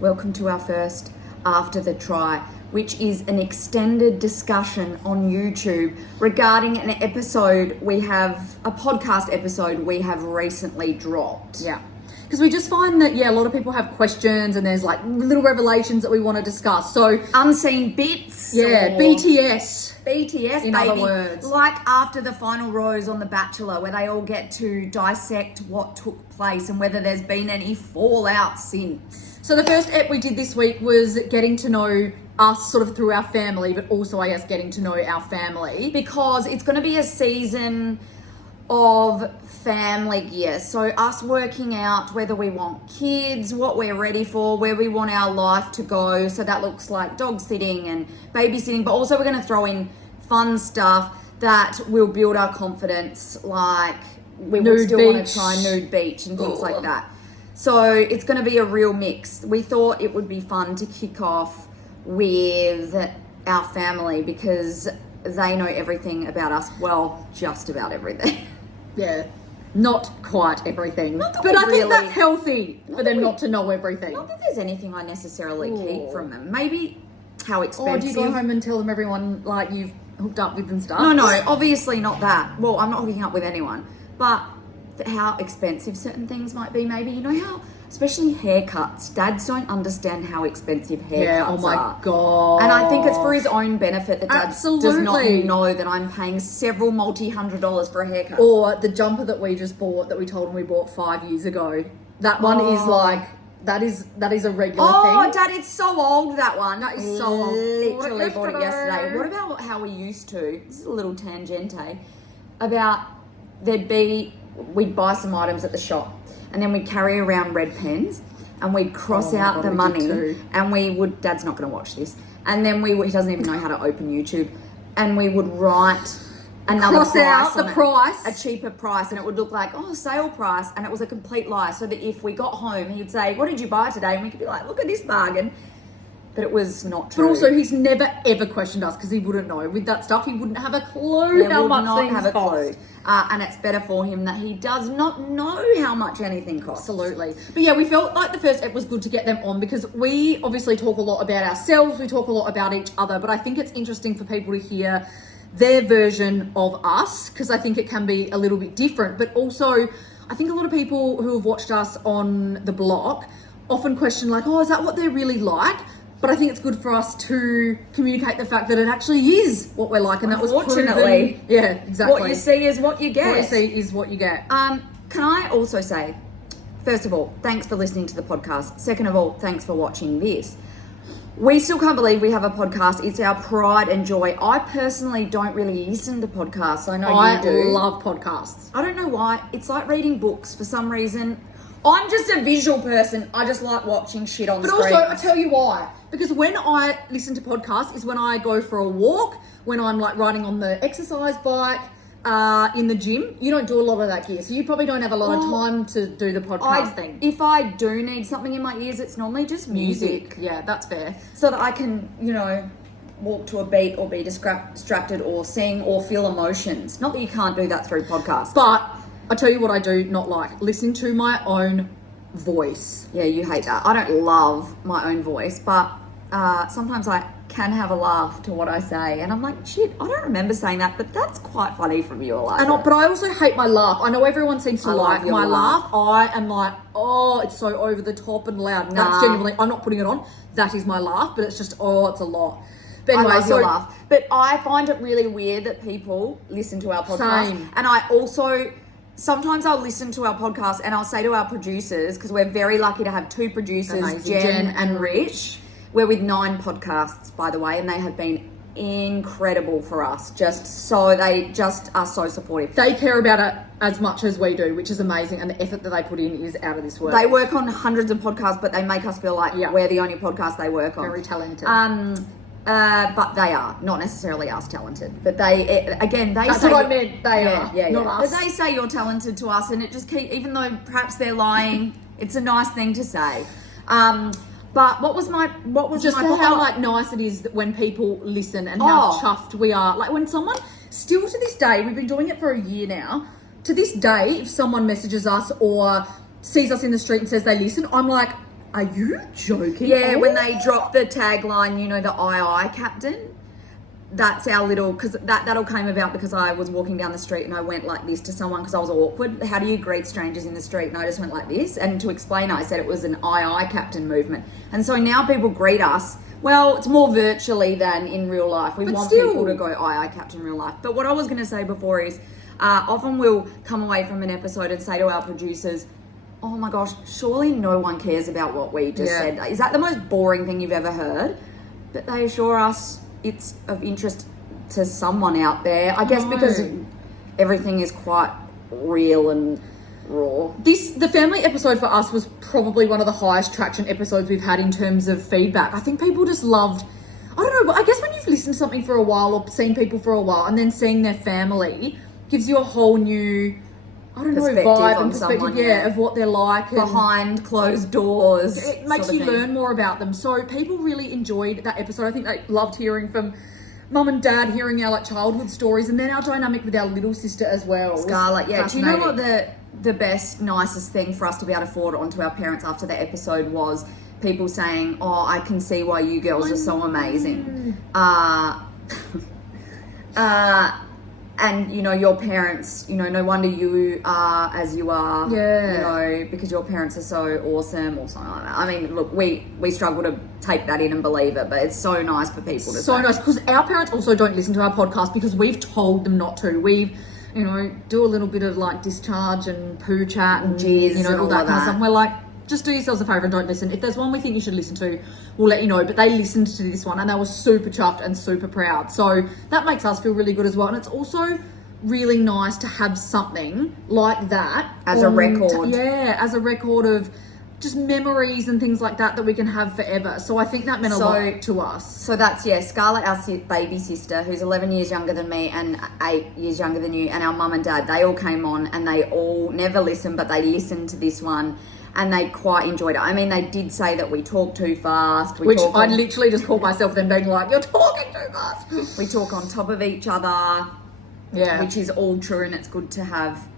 welcome to our first After the Try, which is an extended discussion on YouTube regarding a podcast episode we have recently dropped. Yeah. Because we just find that, a lot of people have questions and there's like little revelations that we want to discuss. So, unseen bits. Yeah, BTS. BTS, in baby. other words. Like after the final rose on The Bachelor, where they all get to dissect what took place and whether there's been any fallout since. So the first ep we did this week was getting to know us sort of through our family, but also, I guess, getting to know our family. Because it's going to be a season of family gear. So us working out whether we want kids, what we're ready for, where we want our life to go. So that looks like dog sitting and babysitting, but also we're going to throw in fun stuff that will build our confidence, like we would still want to try nude beach and things like that. So it's going to be a real mix. We thought it would be fun to kick off with our family because they know everything about us. Well, just about everything. Yeah, not quite everything. Not that but we I think really- that's healthy for them not to know everything. Not that there's anything I necessarily keep from them. Maybe how expensive. Or do you go home and tell them everyone like you've hooked up with and stuff? No, obviously not that. Well, I'm not hooking up with anyone. But how expensive certain things might be, maybe. You know how, especially haircuts, dads don't understand how expensive haircuts are. Oh my God. And I think it's for his own benefit that dad does not Absolutely. know that I'm paying several multi-$100s for a haircut. Or the jumper that we just bought, that we told him we bought 5 years ago. That one is like, that is a regular thing. Oh, Dad, it's so old, that one. That is so old. Literally bought it yesterday. What about how we used to, this is a little tangente, about we'd buy some items at the shop and then we'd carry around red pens and we'd cross out the money and we would, Dad's not going to watch this, and then he doesn't even know how to open YouTube, and we would write another price, a cheaper price, and it would look like, sale price, and it was a complete lie, so that if we got home he'd say, what did you buy today? And we could be like, look at this bargain. But it was not true. But also, he's never ever questioned us because he wouldn't know. With that stuff, he wouldn't have a clue how much things cost. Clue. And it's better for him that he does not know how much anything costs. Absolutely. But yeah, we felt like the first ep was good to get them on because we obviously talk a lot about ourselves. We talk a lot about each other. But I think it's interesting for people to hear their version of us because I think it can be a little bit different. But also, I think a lot of people who have watched us on the block often question like, is that what they're really like? But I think it's good for us to communicate the fact that it actually is what we're like, and that was proven. Yeah, exactly. What you see is what you get. What you see is what you get. Can I also say, first of all, thanks for listening to the podcast. Second of all, thanks for watching this. We still can't believe we have a podcast. It's our pride and joy. I personally don't really listen to podcasts. I know you do. I love podcasts. I don't know why. It's like reading books for some reason. I'm just a visual person. I just like watching shit on screen. But also, I tell you why. Because when I listen to podcasts is when I go for a walk, when I'm like riding on the exercise bike, in the gym. You don't do a lot of that gear, so you probably don't have a lot of time to do the podcast thing. If I do need something in my ears, it's normally just music. Yeah, that's fair. So that I can, walk to a beat or be distracted or sing or feel emotions. Not that you can't do that through podcasts. But I tell you what I do not like. Listen to my own voice. Yeah, you hate that. I don't love my own voice, but sometimes I can have a laugh to what I say. And I'm like, shit, I don't remember saying that, but that's quite funny from you, Eliza. But I also hate my laugh. I know everyone seems to like my laugh. I am like, it's so over the top and loud. And that's genuinely, I'm not putting it on. That is my laugh, but it's just, it's a lot. But anyway, I love your laugh. But I find it really weird that people listen to our podcast. Same. And I also... Sometimes I'll listen to our podcast and I'll say to our producers, because we're very lucky to have two producers, amazing. Jen and Rich. We're with 9 podcasts, by the way, and they have been incredible for us. They just are so supportive. They care about it as much as we do, which is amazing, and the effort that they put in is out of this world. They work on hundreds of podcasts, but they make us feel like we're the only podcast they work on. Very talented. But they are not necessarily us talented, but that's what I meant. They are, not us. But they say you're talented to us, and it just even though perhaps they're lying, it's a nice thing to say. But what was how nice it is when people listen and how chuffed we are. Like when someone, still to this day, we've been doing it for a year now. To this day, if someone messages us or sees us in the street and says they listen, I'm like, Are you joking? Yeah, Oh. when they dropped the tagline, you know, the aye captain. That's our little, because that all came about because I was walking down the street and I went like this to someone because I was awkward. How do you greet strangers in the street? And I just went like this. And to explain, I said it was an aye captain movement. And so now people greet us. Well, it's more virtually than in real life. We want people to go aye captain in real life. But what I was going to say before is often we'll come away from an episode and say to our producers, oh my gosh, surely no one cares about what we just said. Is that the most boring thing you've ever heard? But they assure us it's of interest to someone out there. I guess because everything is quite real and raw. The family episode for us was probably one of the highest traction episodes we've had in terms of feedback. I think people just loved, I don't know, but I guess when you've listened to something for a while or seen people for a while and then seeing their family gives you a whole new, I don't know, vibe and perspective, someone, of what they're like. Behind closed doors. It makes you learn more about them. So people really enjoyed that episode. I think they loved hearing from Mum and Dad, hearing our childhood stories, and then our dynamic with our little sister as well. Scarlett, yeah. Do you know what the best, nicest thing for us to be able to forward onto our parents after the episode was? People saying, oh, I can see why you girls are so amazing. And, you know, your parents, you know, no wonder you are as you are. Yeah. You know, because your parents are so awesome or something like that. I mean, look, we struggle to take that in and believe it, but it's so nice for people to say. So nice, because our parents also don't listen to our podcast because we've told them not to. We've, you know, do a little bit of discharge and poo chat and jizz, you know, all that kind of stuff. And we're like, just do yourselves a favour and don't listen. If there's one we think you should listen to, we'll let you know. But they listened to this one and they were super chuffed and super proud. So that makes us feel really good as well. And it's also really nice to have something like that. As a record. Yeah, as a record of just memories and things like that we can have forever. So I think that meant a lot to us. So that's, Scarlett, our baby sister, who's 11 years younger than me and 8 years younger than you, and our mum and dad, they all came on and they all never listened, but they listened to this one. And they quite enjoyed it. I mean, they did say that we talk too fast. Which I literally just called myself then being like, you're talking too fast. We talk on top of each other. Yeah. Which is all true, and it's good to have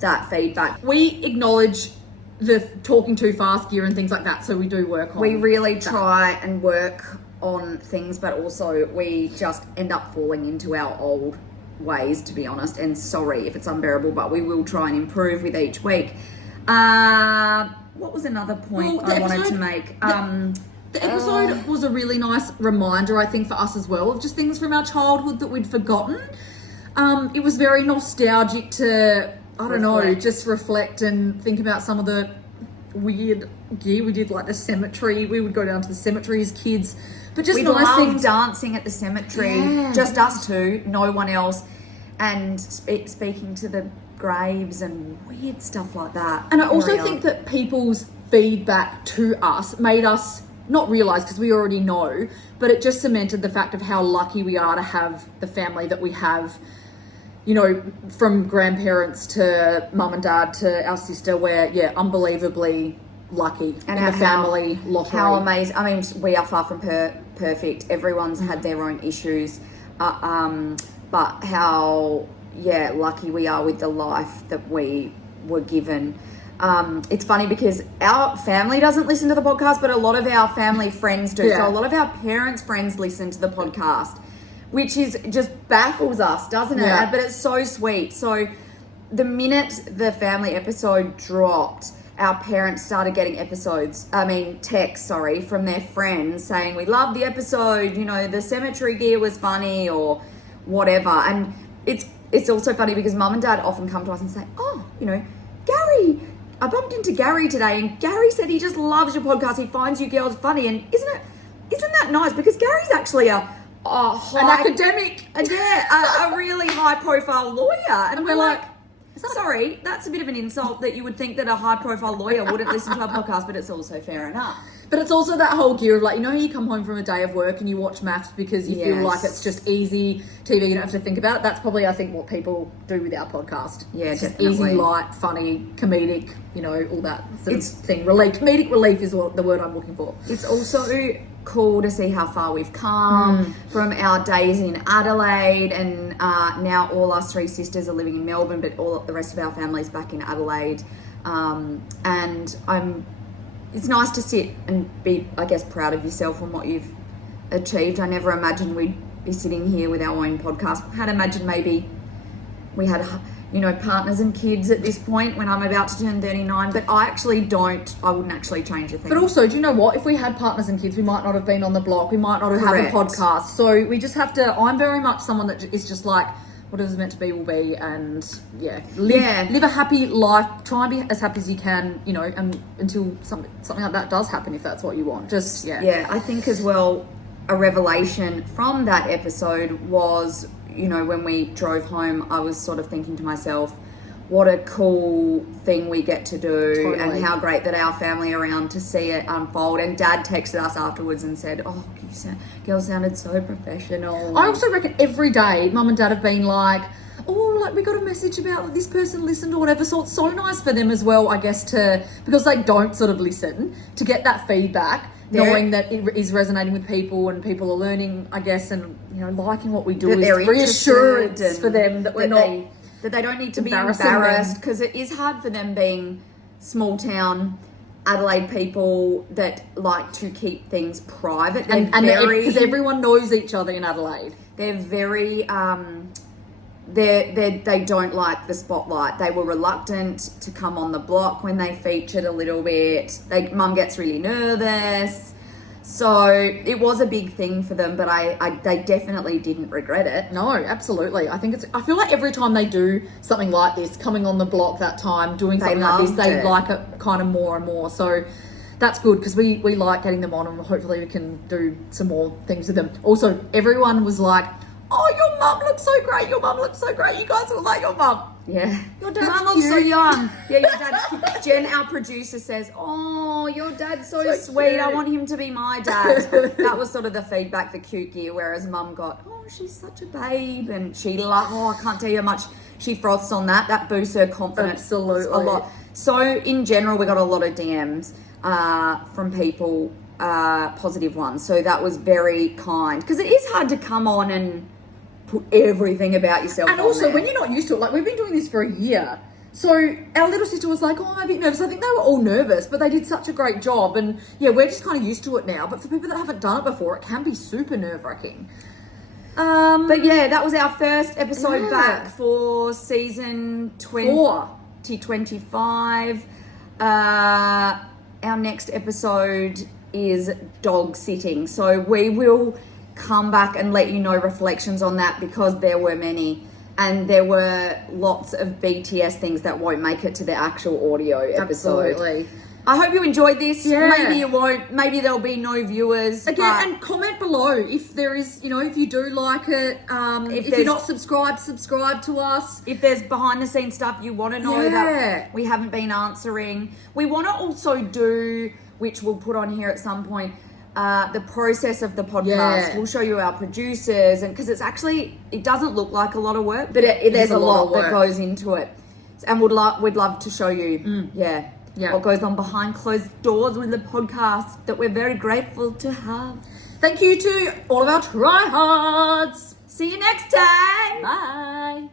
that feedback. We acknowledge the talking too fast gear and things like that, so we do work on. We really try and work on things, but also we just end up falling into our old ways, to be honest. And sorry if it's unbearable, but we will try and improve with each week. What was another point I wanted to make? The episode was a really nice reminder, I think, for us as well, of just things from our childhood that we'd forgotten. It was very nostalgic to, I don't know, just reflect and think about some of the weird gear we did, like the cemetery. We would go down to the cemetery as kids. But just we loved dancing at the cemetery, just us two, no one else, and speaking to the graves and weird stuff like that. And I also think that people's feedback to us made us not realise, because we already know, but it just cemented the fact of how lucky we are to have the family that we have, you know, from grandparents to mum and dad to our sister. We're, unbelievably lucky and in the family lottery. How amazing. I mean, we are far from perfect. Everyone's had their own issues. But how... lucky we are with the life that we were given. It's funny because our family doesn't listen to the podcast, but a lot of our family friends do. So a lot of our parents' friends listen to the podcast, which is just baffles us, doesn't it? Yeah. But it's so sweet. So the minute the family episode dropped, our parents started getting texts, from their friends saying, we love the episode, you know, the cemetery gear was funny or whatever. And it's also funny because mum and dad often come to us and say, oh, you know, Gary, I bumped into Gary today and Gary said he just loves your podcast. He finds you girls funny. And isn't that nice? Because Gary's actually an academic. A really high profile lawyer. And we're like, sorry, that's a bit of an insult that you would think that a high profile lawyer wouldn't listen to our podcast, but it's also fair enough. But it's also that whole gear of you know how you come home from a day of work and you watch maths because you feel like it's just easy TV, you don't have to think about it. That's probably, I think, what people do with our podcast. Yeah, it's definitely. Just easy, light, funny, comedic, you know, all that sort of thing. Comedic relief is the word I'm looking for. It's also cool to see how far we've come from our days in Adelaide, and now all us three sisters are living in Melbourne, but all the rest of our family's back in Adelaide. And I'm it's nice to sit and be, I guess, proud of yourself and what you've achieved. I never imagined we'd be sitting here with our own podcast. I had imagined maybe we had, you know, partners and kids at this point when I'm about to turn 39, but I wouldn't actually change a thing. But also, do you know what? If we had partners and kids, we might not have been on the blog. We might not have had a podcast. So we just have to, I'm very much someone that is just like, whatever's meant to be will be, and live a happy life. Try and be as happy as you can, you know, and until something like that does happen, if that's what you want. I think as well, a revelation from that episode was, you know, when we drove home, I was sort of thinking to myself, what a cool thing we get to do, and how great that our family are around to see it unfold. And Dad texted us afterwards and said, oh, girls sounded so professional. I also reckon every day Mum and Dad have been like, oh, like we got a message about this person listened or whatever. So it's so nice for them as well, I guess, because they don't sort of listen, to get that feedback, knowing that it is resonating with people and people are learning, I guess, and, you know, liking what we do is reassurance for them that that they don't need to be embarrassed, because it is hard for them being small town Adelaide people that like to keep things private. Because everyone knows each other in Adelaide. They're very they don't like the spotlight. They were reluctant to come on the block when they featured a little bit. Mum gets really nervous. So it was a big thing for them, but they definitely didn't regret it. No, absolutely. I feel like every time they do something like this, coming on the block that time, doing something like this, they like it kind of more and more. So that's good, because we like getting them on, and hopefully we can do some more things with them. Also, everyone was like, oh, your mum looks so great. Your mum looks so great. You guys look like your mum. Yeah. Your dad's mum looks so young. Yeah, your dad's cute. Jen, our producer, says, oh, your dad's so sweet. Cute. I want him to be my dad. That was sort of the feedback, the cute gear, whereas Mum got, oh, she's such a babe. And she I can't tell you how much she froths on that. That boosts her confidence. Absolutely. A lot. So in general, we got a lot of DMs from people, positive ones. So that was very kind, because it is hard to come on and put everything about yourself and on also there. When you're not used to it, like we've been doing this for a year, so our little sister was like, oh, I'm a bit nervous. I think they were all nervous, but they did such a great job, and yeah, we're just kind of used to it now. But for people that haven't done it before, it can be super nerve-wracking. But yeah, that was our first episode back for season 2025. Our next episode is dog sitting, so we will come back and let you know reflections on that, because there were many, and there were lots of BTS things that won't make it to the actual audio episode. Absolutely. I hope you enjoyed this. Yeah. Maybe you won't. Maybe there'll be no viewers. Again, and comment below if there is, you know, if you do like it. If you're not subscribed, subscribe to us. If there's behind the scenes stuff you want to know that we haven't been answering. We want to also do, which we'll put on here at some point, the process of the podcast. We'll show you our producers, and because it doesn't look like a lot of work, but there's a lot that goes into it, and we'd love to show you what goes on behind closed doors with the podcast that we're very grateful to have. Thank you to all of our tryhards. See you next time. Bye.